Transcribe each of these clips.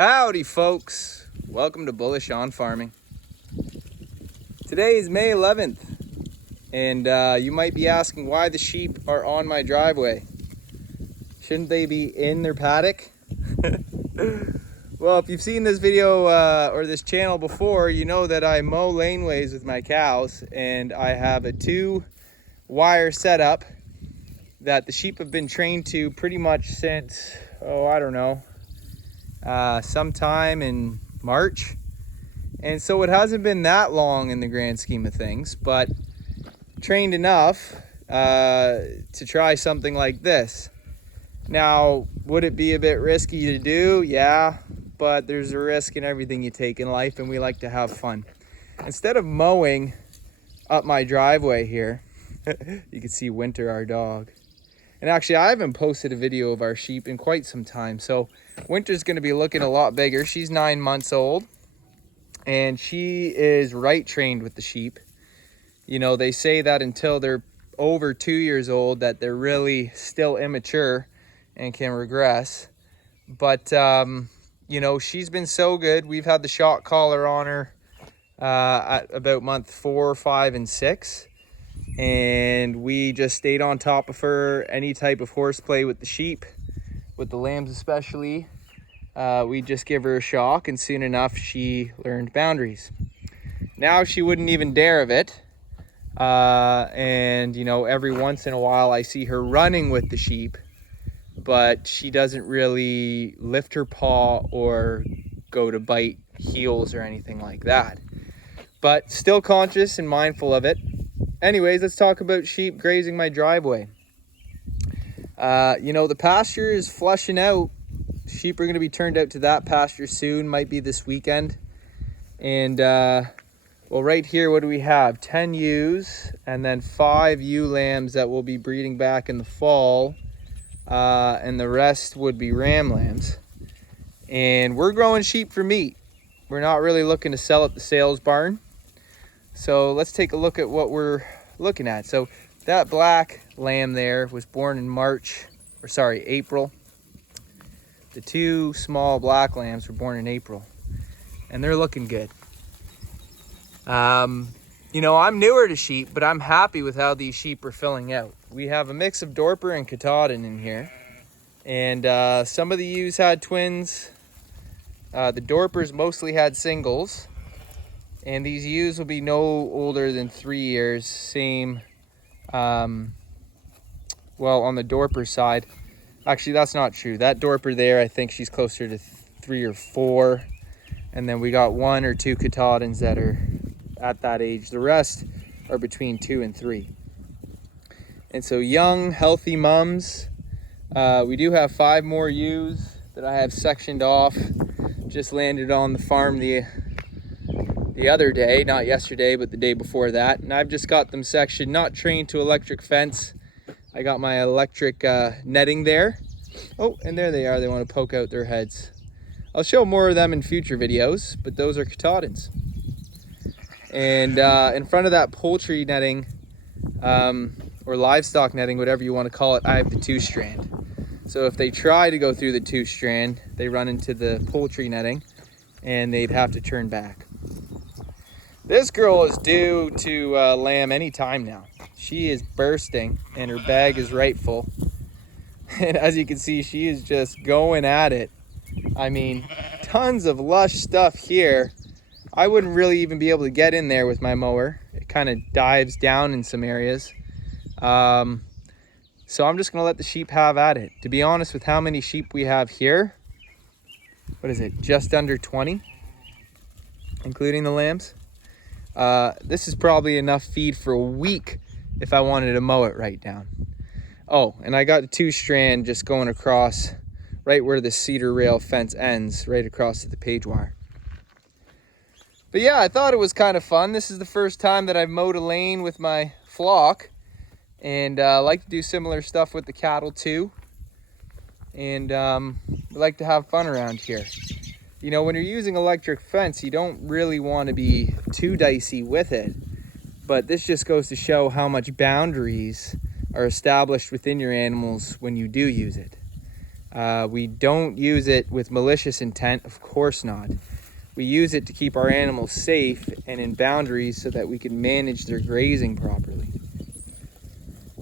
Howdy folks, welcome to Bullish on Farming. Today is May 11th and you might be asking why the sheep are on my driveway. Shouldn't they be in their paddock? Well, if you've seen this video or this channel before, you know that I mow laneways with my cows, and I have a 2-wire setup that the sheep have been trained to pretty much since, sometime in March. And so it hasn't been that long in the grand scheme of things, but trained enough to try something like this. Now, would it be a bit risky to do? Yeah, but there's a risk in everything you take in life, and we like to have fun. Instead of mowing up my driveway here, you can see Winter, our dog. And actually, I haven't posted a video of our sheep in quite some time. So Winter's gonna be looking a lot bigger. She's 9 months old, and she is right trained with the sheep. You know, they say that until they're over 2 years old, that they're really still immature and can regress. But, you know, she's been so good. We've had the shock collar on her at about month 4, 5, and 6. And we just stayed on top of her. Any type of horseplay with the sheep, with the lambs especially, we just give her a shock, and soon enough she learned boundaries. Now she wouldn't even dare of it, and you know, every once in a while I see her running with the sheep, but she doesn't really lift her paw or go to bite heels or anything like that, but still conscious and mindful of it. Anyways, let's talk about sheep grazing my driveway. You know, the pasture is flushing out. Sheep are going to be turned out to that pasture soon, might be this weekend. And, well, right here, what do we have? 10 ewes and then 5 ewe lambs that will be breeding back in the fall. And the rest would be ram lambs. And we're growing sheep for meat. We're not really looking to sell at the sales barn. So let's take a look at what we're looking at. So that black lamb there was born in April. The 2 small black lambs were born in April, and they're looking good. You know, I'm newer to sheep, but I'm happy with how these sheep are filling out. We have a mix of Dorper and Katahdin in here, and some of the ewes had twins. The Dorpers mostly had singles. And these ewes will be no older than 3 years. Same, well, on the Dorper side. Actually, that's not true. That Dorper there, I think she's closer to 3 or 4. And then we got 1 or 2 Katahdins that are at that age. The rest are between 2 and 3. And so young, healthy mums. We do have 5 more ewes that I have sectioned off. Just landed on the farm the other day, not yesterday, but the day before that. And I've just got them sectioned, not trained to electric fence. I got my electric netting there. Oh, and there they are. They want to poke out their heads. I'll show more of them in future videos, but those are Katahdins. And in front of that poultry netting, or livestock netting, whatever you want to call it, I have the 2-strand. So if they try to go through the 2-strand, they run into the poultry netting and they'd have to turn back. This girl is due to lamb any time now. She is bursting and her bag is right full. And as you can see, she is just going at it. I mean, tons of lush stuff here. I wouldn't really even be able to get in there with my mower. It kind of dives down in some areas. So I'm just gonna let the sheep have at it. To be honest, with how many sheep we have here, what is it, just under 20, including the lambs? This is probably enough feed for a week if I wanted to mow it right down. Oh, and I got a 2-strand just going across right where the cedar rail fence ends, right across to the page wire. But yeah, I thought it was kind of fun. This is the first time that I've mowed a lane with my flock, and I like to do similar stuff with the cattle too. And we like to have fun around here. You know, when you're using electric fence, you don't really want to be too dicey with it. But this just goes to show how much boundaries are established within your animals when you do use it. We don't use it with malicious intent, of course not. We use it to keep our animals safe and in boundaries so that we can manage their grazing properly.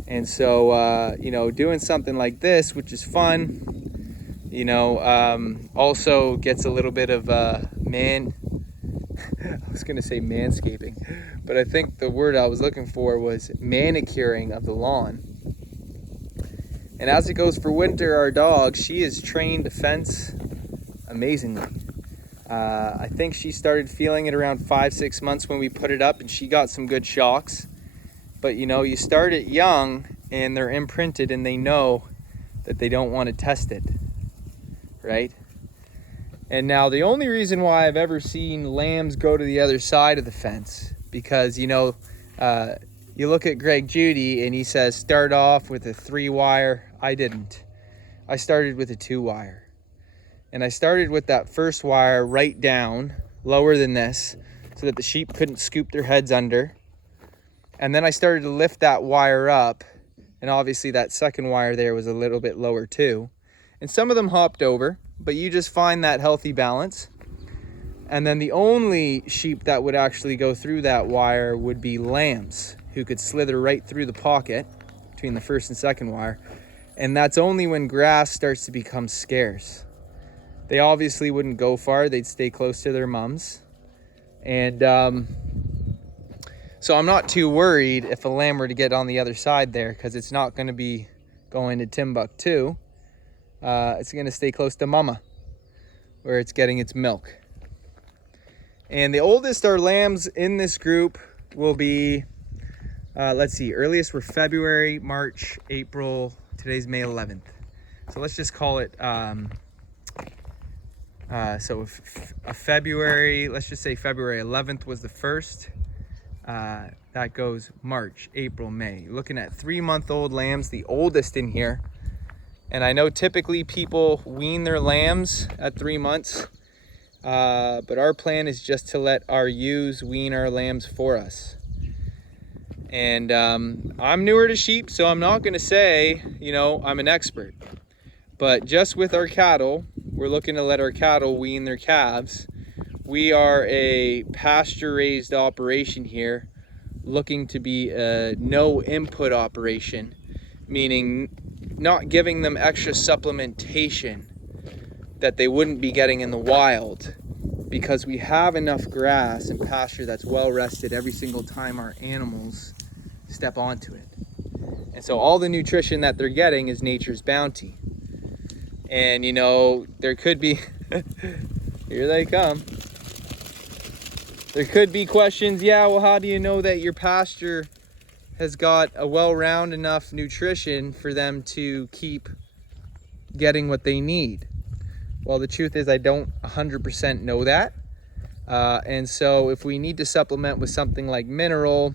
And so, you know, doing something like this, which is fun, you know, also gets a little bit of I was going to say manscaping, but I think the word I was looking for was manicuring of the lawn. And as it goes for Winter, our dog, she is trained to fence amazingly. I think she started feeling it around 5-6 months when we put it up, and she got some good shocks. But you know, you start it young and they're imprinted and they know that they don't want to test it, right? And now the only reason why I've ever seen lambs go to the other side of the fence, because you know, you look at Greg Judy and he says start off with a 3-wire. I didn't. I started with a 2-wire. And I started with that first wire right down, lower than this, so that the sheep couldn't scoop their heads under. And then I started to lift that wire up, and obviously that second wire there was a little bit lower too. And some of them hopped over, but you just find that healthy balance. And then the only sheep that would actually go through that wire would be lambs, who could slither right through the pocket between the first and second wire. And that's only when grass starts to become scarce. They obviously wouldn't go far. They'd stay close to their mums. And so I'm not too worried if a lamb were to get on the other side there, because it's not going to be going to Timbuktu. It's going to stay close to mama, where it's getting its milk. And the oldest our lambs in this group will be, let's see, earliest were February, March, April. Today's May 11th. So let's just call it... February, let's just say February 11th was the first. That goes March, April, May. You're looking at 3-month-old lambs, the oldest in here. And I know typically people wean their lambs at 3 months, but our plan is just to let our ewes wean our lambs for us. And I'm newer to sheep, so I'm not gonna say, you know, I'm an expert. But just with our cattle, we're looking to let our cattle wean their calves. We are a pasture-raised operation here, looking to be a no-input operation, meaning not giving them extra supplementation that they wouldn't be getting in the wild, because we have enough grass and pasture that's well rested every single time our animals step onto it. And so all the nutrition that they're getting is nature's bounty. And you know, there could be, here they come. There could be questions, yeah, well, how do you know that your pasture has got a well-round enough nutrition for them to keep getting what they need? Well, the truth is I don't 100% know that. And so if we need to supplement with something like mineral,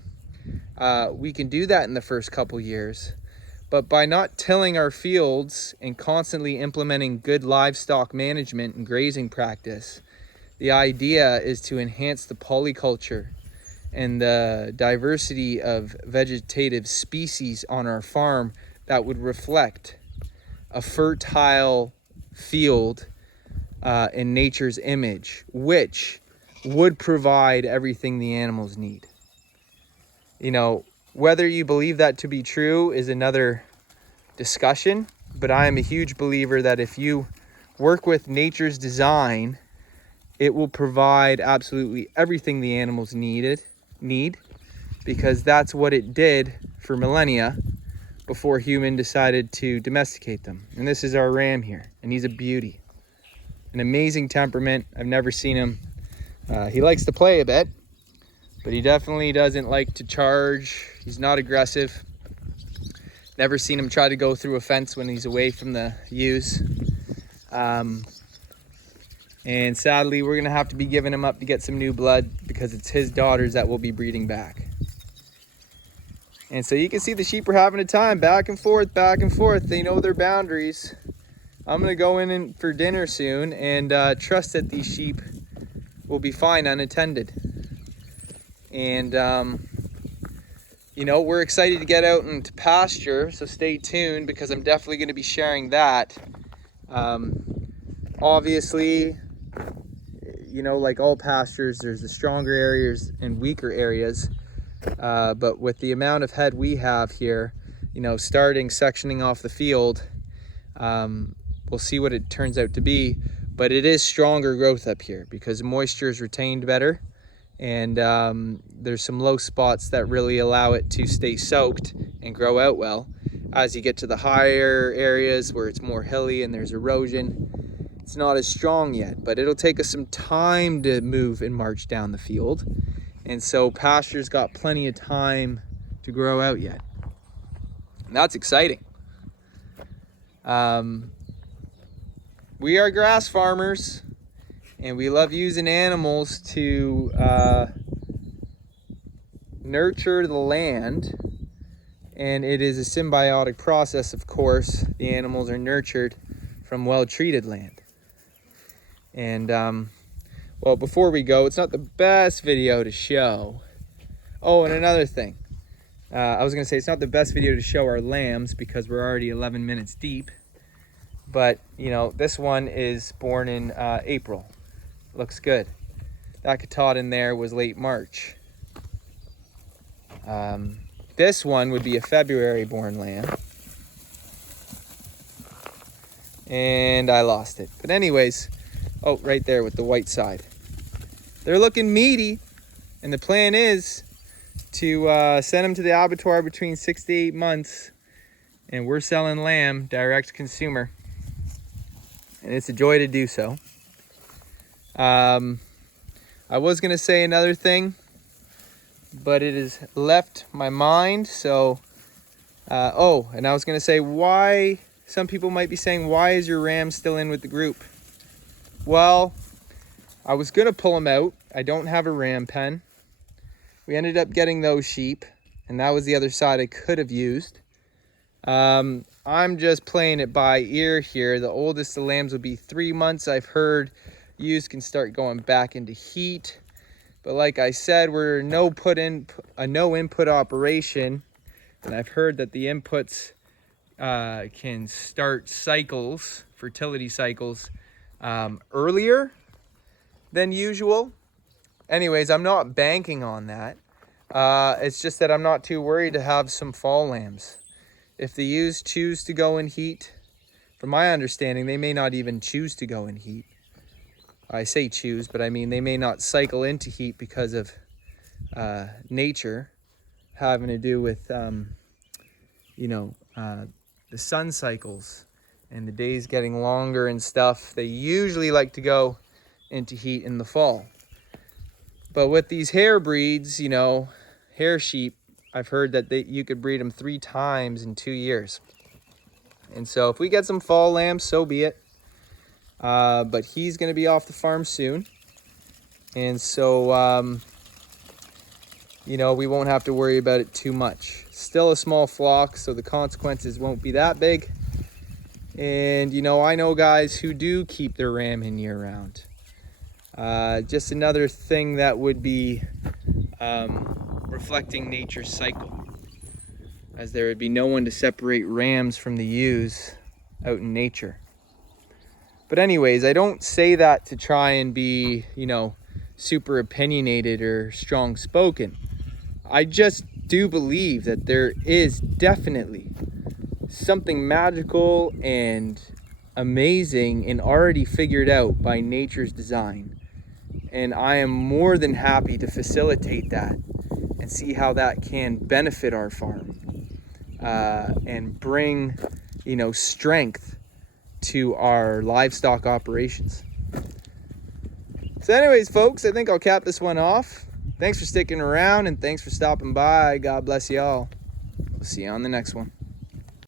we can do that in the first couple years. But by not tilling our fields and constantly implementing good livestock management and grazing practice, the idea is to enhance the polyculture and the diversity of vegetative species on our farm that would reflect a fertile field in nature's image, which would provide everything the animals need. You know, whether you believe that to be true is another discussion, but I am a huge believer that if you work with nature's design, it will provide absolutely everything the animals need, because that's what it did for millennia before human decided to domesticate them. And this is our ram here, and he's a beauty. An amazing temperament. I've never seen him. He likes to play a bit, but he definitely doesn't like to charge. He's not aggressive. Never seen him try to go through a fence when he's away from the ewes. And sadly, we're gonna have to be giving him up to get some new blood, because it's his daughters that will be breeding back. And so you can see the sheep are having a time, back and forth, back and forth. They know their boundaries. I'm gonna go in for dinner soon and trust that these sheep will be fine unattended. And you know, we're excited to get out into pasture, so stay tuned, because I'm definitely going to be sharing that Obviously, you know, like all pastures, there's the stronger areas and weaker areas. But with the amount of head we have here, you know, starting sectioning off the field, we'll see what it turns out to be. But it is stronger growth up here because moisture is retained better. And there's some low spots that really allow it to stay soaked and grow out well. As you get to the higher areas where it's more hilly and there's erosion, it's not as strong yet, but it'll take us some time to move and march down the field. And so pasture's got plenty of time to grow out yet. And that's exciting. We are grass farmers, and we love using animals to nurture the land. And it is a symbiotic process, of course. The animals are nurtured from well-treated land. And, well, before we go, it's not the best video to show. Oh, and another thing. I was going to say it's not the best video to show our lambs because we're already 11 minutes deep. But, you know, this one is born in April. Looks good. That Katahdin there was late March. This one would be a February born lamb. And I lost it. But anyways, oh, right there with the white side. They're looking meaty. And the plan is to send them to the abattoir between 6 to 8 months. And we're selling lamb direct to consumer. And it's a joy to do so. I was going to say another thing, but it has left my mind. So, oh, and I was going to say why, some people might be saying, why is your ram still in with the group? Well, I was going to pull him out. I don't have a ram pen. We ended up getting those sheep, and that was the other side I could have used. I'm just playing it by ear here. The oldest of the lambs will be 3 months. I've heard ewes can start going back into heat. But like I said, we're a no input operation. And I've heard that the inputs can start cycles, fertility cycles, earlier than usual. Anyways, I'm not banking on that. It's just that I'm not too worried to have some fall lambs. If the ewes choose to go in heat, from my understanding, they may not even choose to go in heat. I say choose, but I mean they may not cycle into heat because of nature having to do with, you know, the sun cycles and the days getting longer and stuff. They usually like to go into heat in the fall. But with these hair breeds, you know, hair sheep, I've heard that you could breed them 3 times in 2 years. And so if we get some fall lambs, so be it. But he's going to be off the farm soon. And so, you know, we won't have to worry about it too much. Still a small flock, so the consequences won't be that big. And, you know, I know guys who do keep their ram in year round. Just another thing that would be reflecting nature's cycle, as there would be no one to separate rams from the ewes out in nature. But anyways, I don't say that to try and be, you know, super opinionated or strong spoken. I just do believe that there is definitely something magical and amazing and already figured out by nature's design. And I am more than happy to facilitate that and see how that can benefit our farm and bring, you know, strength to our livestock operations. So anyways, folks, I think I'll cap this one off. Thanks for sticking around and thanks for stopping by. God bless y'all. We'll see you on the next one.